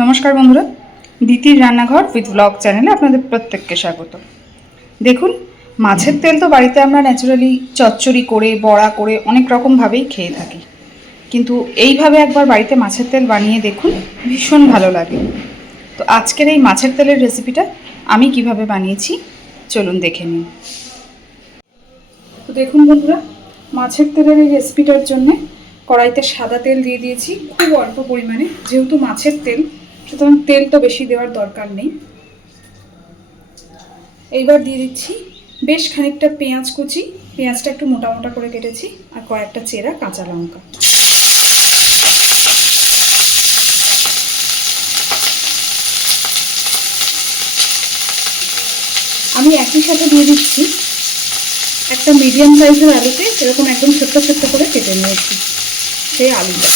নমস্কার বন্ধুরা, দিতির রান্নাঘর উইথ ব্লগ চ্যানেলে আপনাদের প্রত্যেককে স্বাগত। দেখুন, মাছের তেল তো বাড়িতে আমরা ন্যাচারালি চচ্চড়ি করে, বড়া করে অনেক রকমভাবেই খেয়ে থাকি, কিন্তু এইভাবে একবার বাড়িতে মাছের তেল বানিয়ে দেখুন, ভীষণ ভালো লাগে। তো আজকের এই মাছের তেলের রেসিপিটা আমি কিভাবে বানিয়েছি চলুন দেখে নিন। তো দেখুন বন্ধুরা, মাছের তেলের এই রেসিপিটার জন্যে কড়াইতে সাদা তেল দিয়ে দিয়েছি খুব অল্প পরিমাণে, যেহেতু মাছের তেল সুতরাং তেল তো বেশি দেওয়ার দরকার নেই। এইবার দিয়ে দিচ্ছি বেশ খানিকটা পেঁয়াজ কুচি, পেঁয়াজটা একটু মোটা মোটা করে কেটেছি, আর কয়েকটা চেরা কাঁচা লঙ্কা। আমি একই সাথে দিয়ে দিচ্ছি একটা মিডিয়াম সাইজের আলুকে এরকম একদম ছোট্ট ছোট্ট করে কেটে নিয়েছি সেই আলুটা।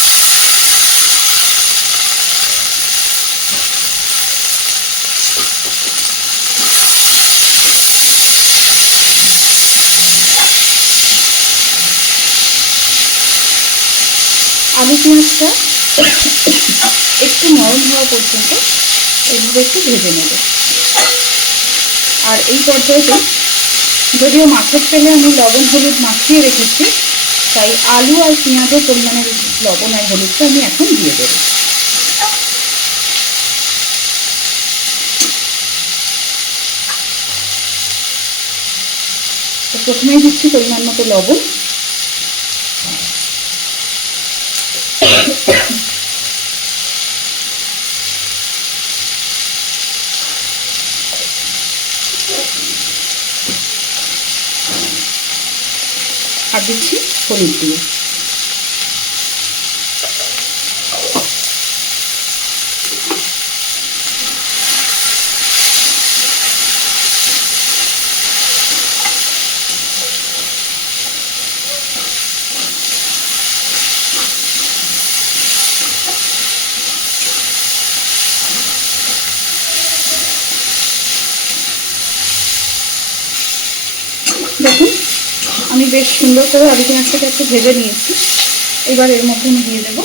আলু পেঁয়াজটা একটু নরম হওয়া পর্যন্ত এইভাবে একটু ভেজে নেব। আর এই পর্যায়ে যদিও মাছের তেলে আমি লবণ হলুদ মাখিয়ে রেখেছি, তাই আলু আর পেঁয়াজের পরিমাণের লবণ আর হলুদটা আমি এখন দিয়ে দেব। তো প্রথমেই দিচ্ছি পরিমাণ মতো লবণ, আর দিচ্ছি হলুদ দিয়ে। দেখুন, আমি বেশ সুন্দর করে আলু পেঁয়াজটাকে একটু ভেজে নিয়েছি। এবার এর মধ্যে আমি দিয়ে দেবো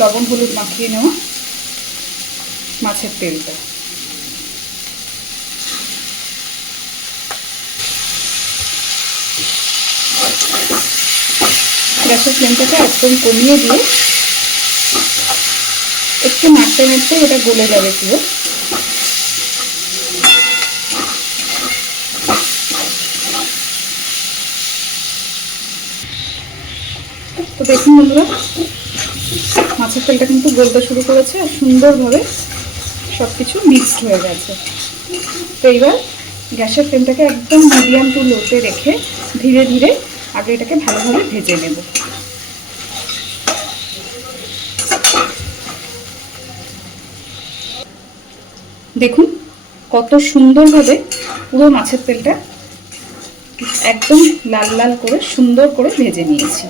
লবণ হলুদ মাখিয়ে নেওয়া মাছের তেলটা। গ্যাসের ফ্লেমটাকে একদম কমিয়ে দিয়ে একটু নাড়তে নাড়তে এটা গলে যাবে পুরো। তো দেখুন বন্ধুরা, মাছের তেলটা কিন্তু গলতে শুরু করেছে আর সুন্দরভাবে সব কিছু মিক্সড হয়ে গেছে। তো এবার গ্যাসের ফ্লেমটাকে একদম মিডিয়াম টু লোতে রেখে ধীরে ধীরে আগে এটাকে ভালোভাবে ভেজে নেব। দেখুন কত সুন্দরভাবে পুরো মাছের তেলটা একদম লাল লাল করে সুন্দর করে ভেজে নিয়েছি।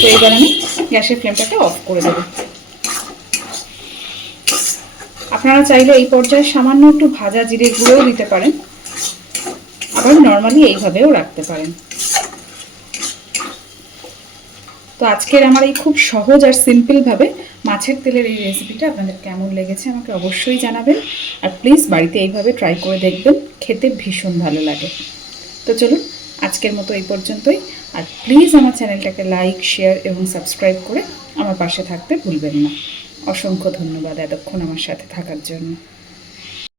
তো এবার আমি গ্যাসের ফ্লেমটাকে অফ করে দেব। আপনারা চাইলে এই পর্যায়ে সামান্য একটু ভাজা জিরে গুঁড়োও দিতে পারেন, আবার নর্মালি এইভাবেও রাখতে পারেন। তো আজকের আমার এই খুব সহজ আর সিম্পলভাবে মাছের তেলের এই রেসিপিটা আপনাদের কেমন লেগেছে আমাকে অবশ্যই জানাবেন, আর প্লিজ বাড়িতে এইভাবে ট্রাই করে দেখবেন, খেতে ভীষণ ভালো লাগে। তো চলুন আজকের মতো এই পর্যন্তই, আর প্লিজ আমার চ্যানেলটাকে লাইক শেয়ার এবং সাবস্ক্রাইব করে আমার পাশে থাকতে ভুলবেন না। অসংখ্য ধন্যবাদ এতক্ষণ আমার সাথে থাকার জন্য।